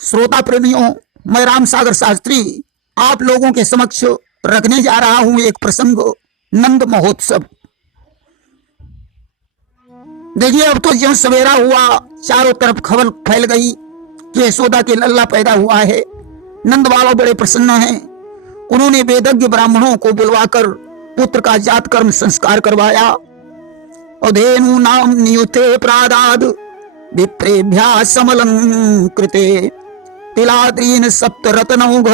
श्रोता प्रेमियों, मैं राम सागर शास्त्री आप लोगों के समक्ष रखने जा रहा हूं एक प्रसंग, नंद महोत्सव। देखिए, अब तो ज्यों सवेरा हुआ चारों तरफ खबर फैल गई कि यशोदा के लल्ला पैदा हुआ है। नंद बाबा बड़े प्रसन्न हैं। उन्होंने वेदज्ञ ब्राह्मणों को बुलवाकर पुत्र का जात कर्म संस्कार करवाया। अधेनु नाम नियुते प्रादाद विप्रेभ्या समलंकृते तिलाद्रीन सप्त रत्नौघ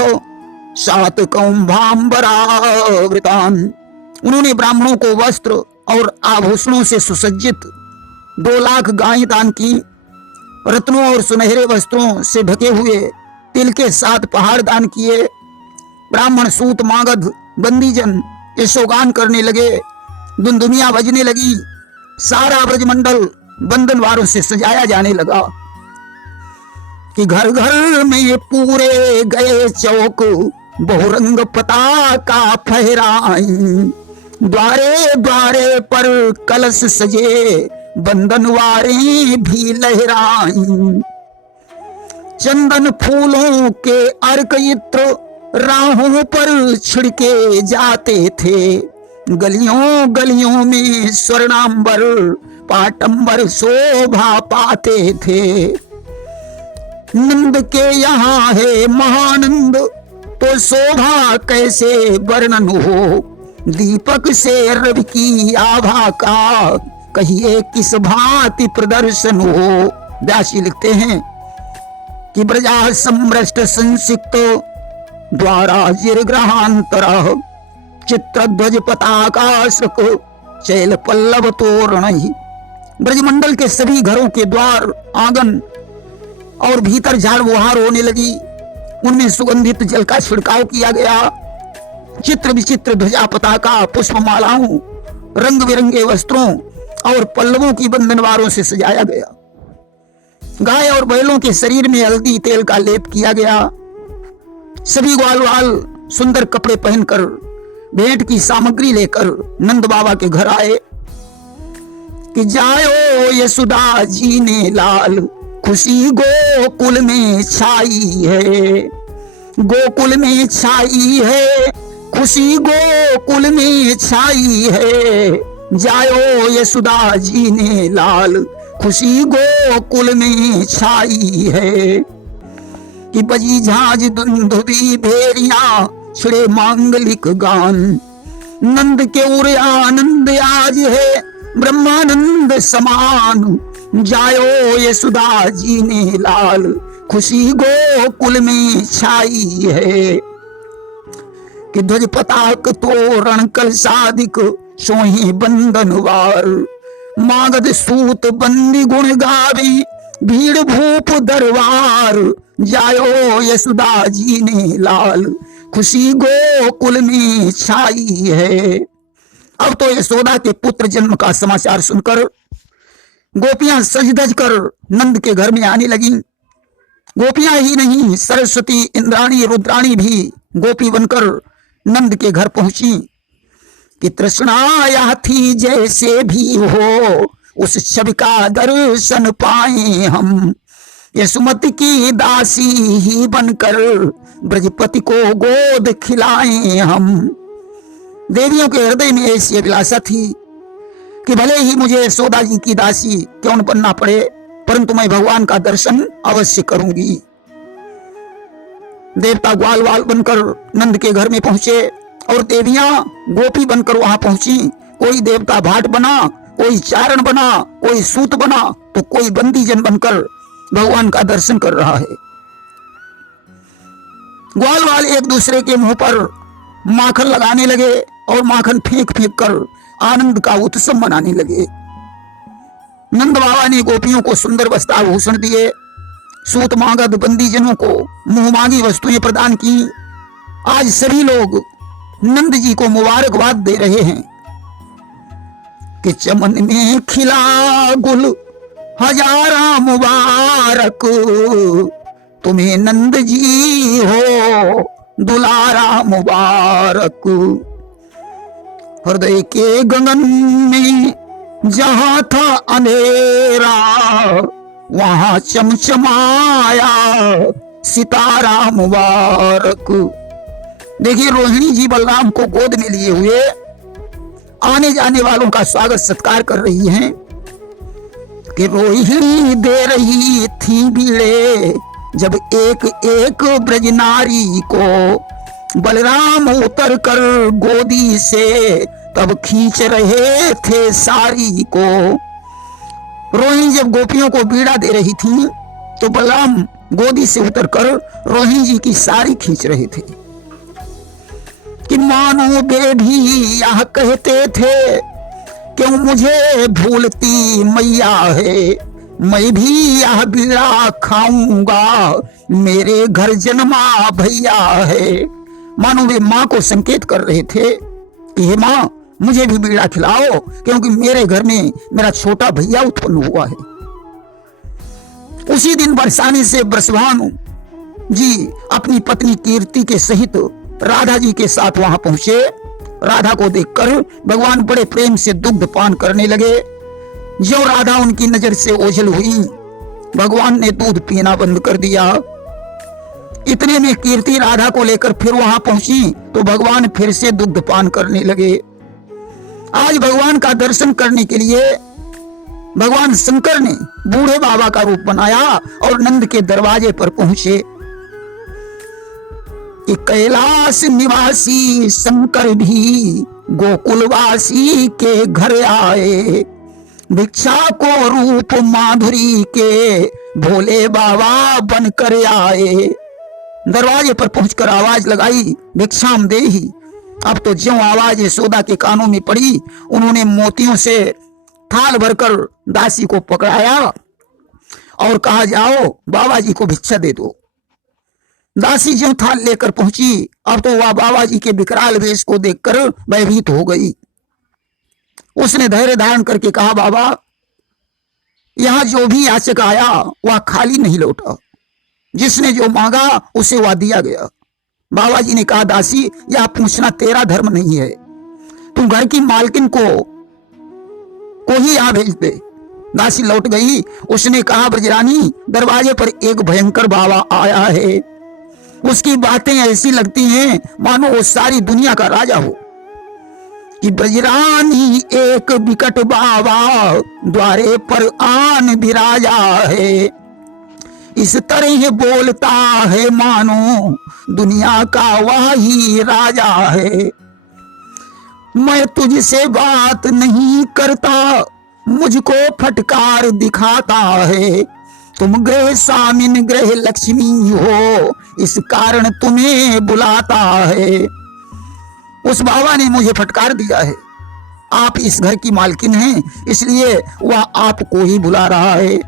सात कौम्भांबरावृतान। उन्होंने ब्राह्मणों को वस्त्र और आभूषणों से सुसज्जित 2 लाख गायें दान की। रत्नों और सुनहरे वस्त्रों से ढके हुए तिल के 7 पहाड़ दान किए। ब्राह्मण सूत मागध बंदीजन यशोगान करने लगे, दुंदुनिया बजने लगी। सारा ब्रजमंडल बंधनवारों से सजाया जाने लगा कि घर घर में पूरे गए चौक बहुरंग पताका फहराई। द्वारे द्वारे पर कलश सजे बंधनवारे भी लहराई। चंदन फूलों के अर्क इत्र राहों पर छिड़के जाते थे। गलियों गलियों में स्वर्णांबर पाटंबर शोभा पाते थे। नंद के यहाँ है महानंद तो शोभा कैसे वर्णन हो। दीपक से रवि की आभा का कहिए किस भांति प्रदर्शन हो। व्यासी लिखते हैं कि ब्रजा सम्रष्ट संसिक्त द्वारा जिरग्रहांतर चित्रध्वज पताका चैल पल्लव तोरण। ब्रजमंडल के सभी घरों के द्वार आंगन और भीतर झाड़ बुहार होने लगी। उनमें सुगंधित जल का छिड़काव किया गया। चित्र विचित्र ध्वजा पताका पुष्पमालाओं रंग बिरंगे वस्त्रों और पल्लवों की बंधनवारों से सजाया गया। गाय और बैलों के शरीर में हल्दी तेल का लेप किया गया। सभी ग्वालवाल सुंदर कपड़े पहनकर भेंट की सामग्री लेकर नंद बाबा के घर आए कि जायो यशोदा जी ने लाल खुशी गोकुल में छाई है। गोकुल में छाई है खुशी गोकुल में छाई है। जायो यशोदा जी ने लाल खुशी गोकुल में छाई है। कि बजी झांझ दुंदुभी भेरिया छिड़े मांगलिक गान। नंद के उरे आनंद आज है ब्रह्मानंद समान। जायो यशोदा जी ने लाल खुशी गोकुल में छाई है। कि ध्वज पताक तोरण कलशादिक सोही बंधनवार। मागध सूत बंदी गुण गावी भीड़ भूप दरबार। जायो यशोदा जी ने लाल खुशी गोकुल में छाई है। अब तो यशोदा के पुत्र जन्म का समाचार सुनकर गोपियां सज धज कर नंद के घर में आने लगी। गोपियां ही नहीं, सरस्वती इंद्राणी रुद्राणी भी गोपी बनकर नंद के घर पहुंची। कि तृष्णा या थी जैसे भी हो उस छवि का दर्शन पाए हम। यशोमती की दासी ही बनकर ब्रजपति को गोद खिलाए हम। देवियों के हृदय में ऐसी अभिलाषा थी कि भले ही मुझे यशोदा जी की दासी क्यों न बनना पड़े, परंतु मैं भगवान का दर्शन अवश्य करूंगी। देवता ग्वालवाल बनकर नंद के घर में पहुंचे और देवियां गोपी बनकर वहां पहुंची। कोई देवता भाट बना, कोई चारण बना, कोई सूत बना, तो कोई बंदीजन बनकर भगवान का दर्शन कर रहा है। ग्वालवाल एक दूसरे के मुंह पर माखन लगाने लगे और माखन फेंक फेंक कर आनंद का उत्सव मनाने लगे। नंद बाबा ने गोपियों को सुंदर वस्त्राभूषण दिए। सूत मागध बंदीजनों को मुंह मांगी वस्तुएं प्रदान की। आज सभी लोग नंद जी को मुबारकबाद दे रहे हैं कि चमन में खिला गुल हजारा मुबारक। तुम्हें नंद जी हो दुलारा मुबारक। हृदय के गगन में जहां था अंधेरा वहां चमचमाया सितारा मुबारक। देखिए रोहिणी जी बलराम को गोद में लिए हुए आने जाने वालों का स्वागत सत्कार कर रही हैं कि रोहिणी दे रही थी बीड़े जब एक एक ब्रज नारी को, बलराम उतर कर गोदी से तब खींच रहे थे सारी को। रोहिणी जब गोपियों को बीड़ा दे रही थी तो बलराम गोदी से उतर कर रोहिणी जी की सारी खींच रहे थे कि मानो वे भी यह कहते थे क्यों मुझे भूलती मैया है, मैं भी यह बीड़ा खाऊंगा, मेरे घर जन्मा भैया है। मानो वे माँ को संकेत कर रहे थे कि हे माँ मुझे भी बीड़ा खिलाओ क्योंकि मेरे घर में मेरा छोटा भैया उत्पन्न हुआ है। उसी दिन बरसाने से ब्रजभानु जी अपनी पत्नी कीर्ति के सहित राधा जी के साथ वहां पहुंचे। राधा को देखकर भगवान बड़े प्रेम से दुग्ध पान करने लगे। जो राधा उनकी नजर से ओझल हुई भगवान ने दूध पीना बंद कर दिया। इतने में कीर्ति राधा को लेकर फिर वहां पहुंची तो भगवान फिर से दुग्ध पान करने लगे। आज भगवान का दर्शन करने के लिए भगवान शंकर ने बूढ़े बाबा का रूप बनाया और नंद के दरवाजे पर पहुंचे कि कैलाश निवासी शंकर भी गोकुलवासी के घर आए, भिक्षा को रूप माधुरी के भोले बाबा बनकर आए। दरवाजे पर पहुंचकर आवाज लगाई भिक्षाम देहि। अब तो ज्यों आवाज यशोदा के कानों में पड़ी उन्होंने मोतियों से थाल भरकर दासी को पकड़ाया और कहा जाओ बाबा जी को भिक्षा दे दो। दासी ज्यों थाल लेकर पहुंची अब तो वह बाबा जी के विकराल वेश को देखकर भयभीत हो गई। उसने धैर्य धारण करके कहा बाबा यहां जो भी याचक आया वह खाली नहीं लौटा, जिसने जो मांगा उसे वह दिया गया। बाबा जी ने कहा दासी यह पूछना तेरा धर्म नहीं है, तुम घर की मालकिन को ही यहां भेज दे। दासी लौट गई। उसने कहा ब्रजरानी दरवाजे पर एक भयंकर बाबा आया है, उसकी बातें ऐसी लगती हैं मानो वो सारी दुनिया का राजा हो। कि ब्रजरानी एक विकट बाबा द्वारे पर आन विराजा है, इस तरह बोलता है मानो दुनिया का वह ही राजा है। मैं तुझसे बात नहीं करता, मुझको फटकार दिखाता है, तुम गृह स्वामिन गृह लक्ष्मी हो, इस कारण तुम्हें बुलाता है। उस बाबा ने मुझे फटकार दिया है, आप इस घर की मालकिन हैं इसलिए वह आपको ही बुला रहा है।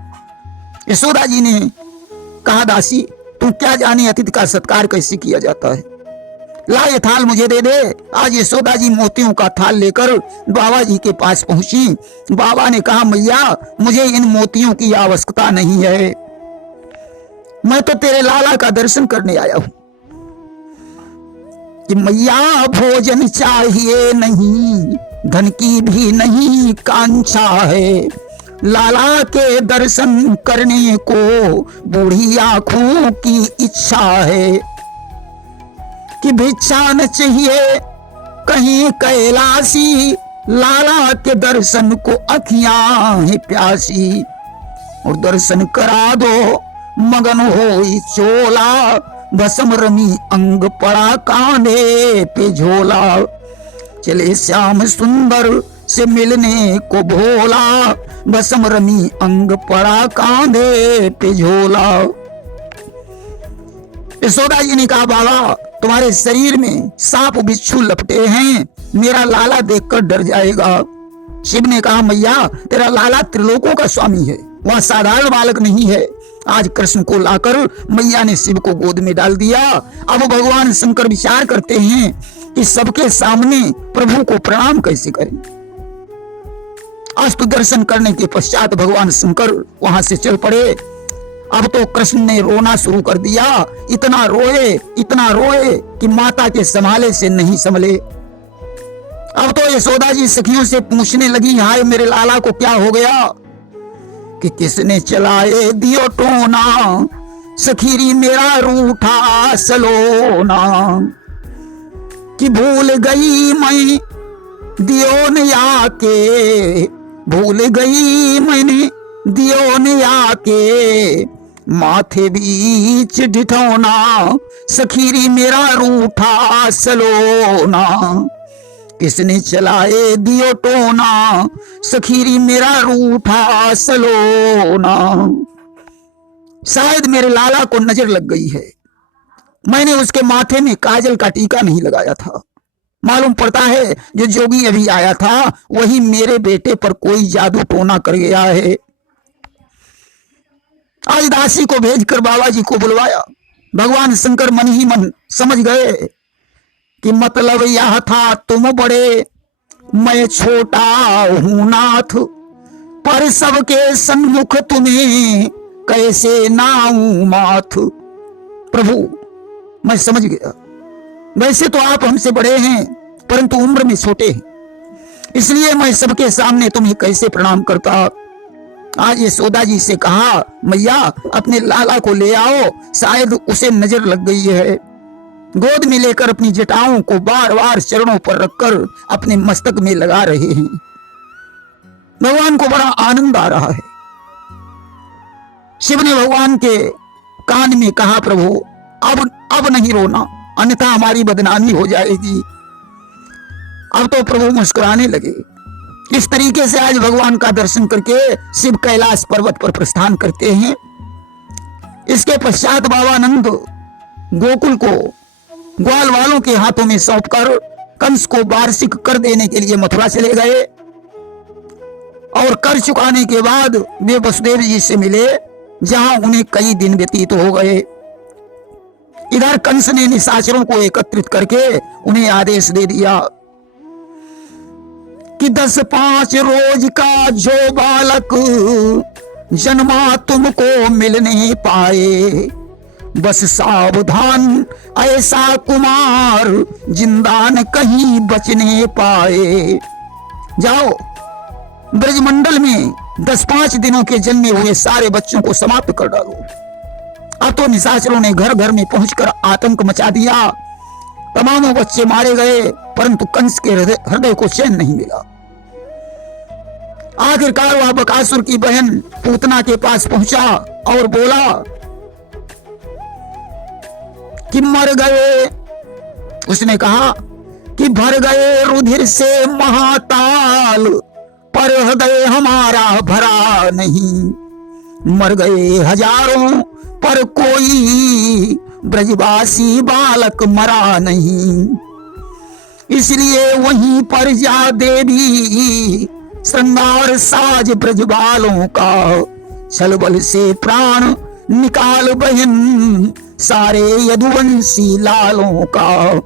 यशोदा जी ने कहा दासी तुम क्या जाने अतिथि का सत्कार कैसे किया जाता है, ला ये थाल मुझे दे दे। आज यशोदा जी मोतियों का थाल लेकर बाबा जी के पास पहुंची। बाबा ने कहा मैया मुझे इन मोतियों की आवश्यकता नहीं है, मैं तो तेरे लाला का दर्शन करने आया हूं। कि मैया भोजन चाहिए नहीं, धन की भी नहीं कांक्षा है, लाला के दर्शन करने को बूढ़ी आंखों की इच्छा है। कि भिक्षा न चाहिए कहीं कैलाशी, लाला के दर्शन को अखियां है प्यासी। और दर्शन करा दो मगन हो चोला, भस्म रमी अंग पड़ा कांधे पे झोला। चले श्याम सुंदर से मिलने को भोला, भस्म रमी अंग पड़ा कांधे पे झोला। यशोदा जी ने कहा बाबा तुम्हारे शरीर में सांप बिच्छू लपटे हैं, मेरा लाला देखकर डर जाएगा। शिव ने कहा मैया तेरा लाला त्रिलोकों का स्वामी है, वह साधारण बालक नहीं है। आज कृष्ण को लाकर मैया ने शिव को गोद में डाल दिया। अब भगवान शंकर विचार करते हैं कि सबके सामने प्रभु को प्रणाम कैसे करें। अस्तु दर्शन करने के पश्चात भगवान शंकर वहां से चल पड़े। अब तो कृष्ण ने रोना शुरू कर दिया, इतना रोए कि माता के संभाले से नहीं संभले। अब तो यशोदा जी सखियों से पूछने लगी हाय मेरे लाला को क्या हो गया, कि किसने चलाए दियो टोना, सखीरी मेरा रूठा सलोना, कि भूल गई मैं दियो ने आके, भूल गई मैंने दियो ने आके, माथे बीच ढिठौना, सखीरी मेरा रूठा सलोना, किसने चलाए दियो टोना, सखीरी मेरा रूठा सलोना। शायद मेरे लाला को नजर लग गई है, मैंने उसके माथे में काजल का टीका नहीं लगाया था। मालूम पड़ता है जो जोगी अभी आया था वही मेरे बेटे पर कोई जादू टोना कर गया है। आज दासी को भेजकर बाबा जी को बुलवाया। भगवान शंकर मन ही मन समझ गए कि मतलब यह था, तुम बड़े मैं छोटा हूं नाथ, पर सबके सन्मुख तुम्हें कैसे नाऊं माथ। प्रभु मैं समझ गया, वैसे तो आप हमसे बड़े हैं परंतु उम्र में छोटे हैं, इसलिए मैं सबके सामने तुम्हें कैसे प्रणाम करता। आज यशोदा जी से कहा, मैया अपने लाला को ले आओ, शायद उसे नजर लग गई है। गोद में लेकर अपनी जटाओं को बार बार चरणों पर रखकर अपने मस्तक में लगा रहे हैं। भगवान को बड़ा आनंद आ रहा है। शिव ने भगवान के कान में कहा, प्रभु अब नहीं रोना, अन्यथा हमारी बदनामी हो जाएगी। अब तो प्रभु मुस्कुराने लगे। इस तरीके से आज भगवान का दर्शन करके शिव कैलाश पर्वत पर प्रस्थान करते हैं। इसके पश्चात बाबा नंद गोकुल को ग्वाल वालों के हाथों में सौंपकर कंस को वार्षिक कर देने के लिए मथुरा चले गए और कर चुकाने के बाद वे वसुदेव जी से मिले, जहां उन्हें कई दिन व्यतीत हो गए। इधर कंस ने निशाचरों को एकत्रित करके उन्हें आदेश दे दिया कि 10-5 रोज का जो बालक जन्मा तुमको मिल नहीं पाए, बस सावधान ऐसा कुमार जिंदा न कहीं बचने पाए। जाओ ब्रजमंडल में 10-5 दिनों के जन्मे हुए सारे बच्चों को समाप्त कर डालो। अब तो निशाचरों ने घर घर में पहुंचकर आतंक मचा दिया। तमामों बच्चे मारे गए परंतु कंस के हृदय को चैन नहीं मिला। आखिरकार वह बकासुर की बहन पूतना के पास पहुंचा और बोला कि मर गए। उसने कहा कि भर गए रुधिर से महाताल, पर हृदय हमारा भरा नहीं। मर गए हजारों पर कोई ब्रजवासी बालक मरा नहीं। इसलिए वहीं पर जा देवी श्रृंगार साज ब्रजबालों का, छलबल से प्राण निकाल बहन सारे यदुवंशी लालों का।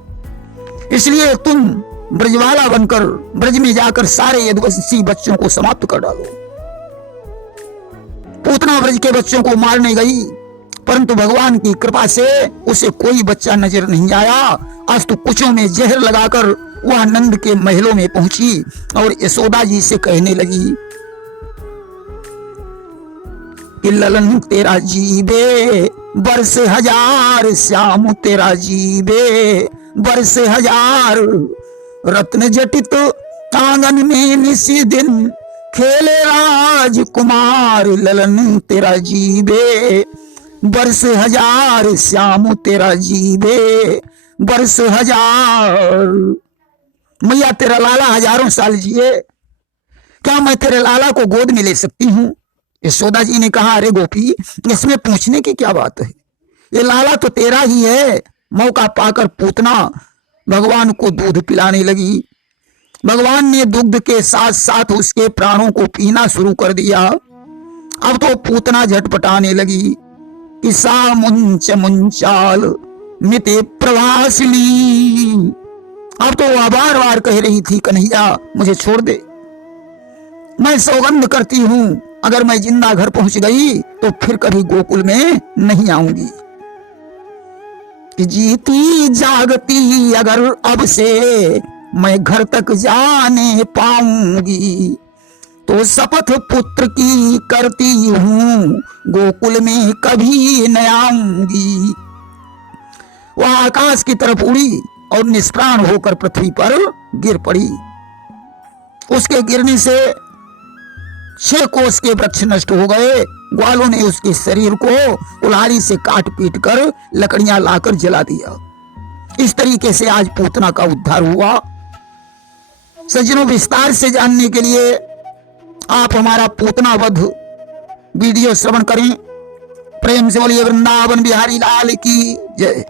इसलिए तुम ब्रजवाला बनकर ब्रज में जाकर सारे यदुवंशी बच्चों को समाप्त कर डालो। पूतना ब्रज के बच्चों को मारने गई परंतु भगवान की कृपा से उसे कोई बच्चा नजर नहीं आया। आज तो कुचों में जहर लगाकर वह नंद के महलों में पहुंची और यशोदा जी से कहने लगी कि ललन तेरा जीवे बरस हजार, श्याम तेरा जीवे बरस हजार। रत्न जटित आंगन में निसी दिन खेले राजकुमार। ललन तेरा जीवे बरस हजार, श्याम तेरा जीवे बरस हजार। मैया तेरा लाला हजारों साल जिए, क्या मैं तेरे लाला को गोद में ले सकती हूँ? यशोदा जी ने कहा, अरे गोपी इसमें पूछने की क्या बात है, ये लाला तो तेरा ही है। मौका पाकर पूतना भगवान को दूध पिलाने लगी। भगवान ने दुग्ध के साथ साथ उसके प्राणों को पीना शुरू कर दिया। अब तो पूतना झटपटाने लगी कि सा मुंच मुंचाल मिते प्रवासली। अब तो वह बार बार कह रही थी, कन्हैया मुझे छोड़ दे, मैं सौगंध करती हूं अगर मैं जिंदा घर पहुंच गई तो फिर कभी गोकुल में नहीं आऊंगी। कि जीती जागती अगर अब से मैं घर तक जाने पाऊंगी, तो शपथ पुत्र की करती हूँ, गोकुल में कभी न आऊंगी। वह आकाश की तरफ उड़ी और निष्प्राण होकर पृथ्वी पर गिर पड़ी। उसके गिरने से 6 कोस के वृक्ष नष्ट हो गए। ग्वालों ने उसके शरीर को कुल्हाड़ी से काट पीट कर लकड़ियां लाकर जला दिया। इस तरीके से आज पूतना का उद्धार हुआ। सज्जनों, विस्तार से जानने के लिए आप हमारा पूतना वध वीडियो श्रवण करें। प्रेम से बोलिए वृंदावन बिहारी लाल की जय।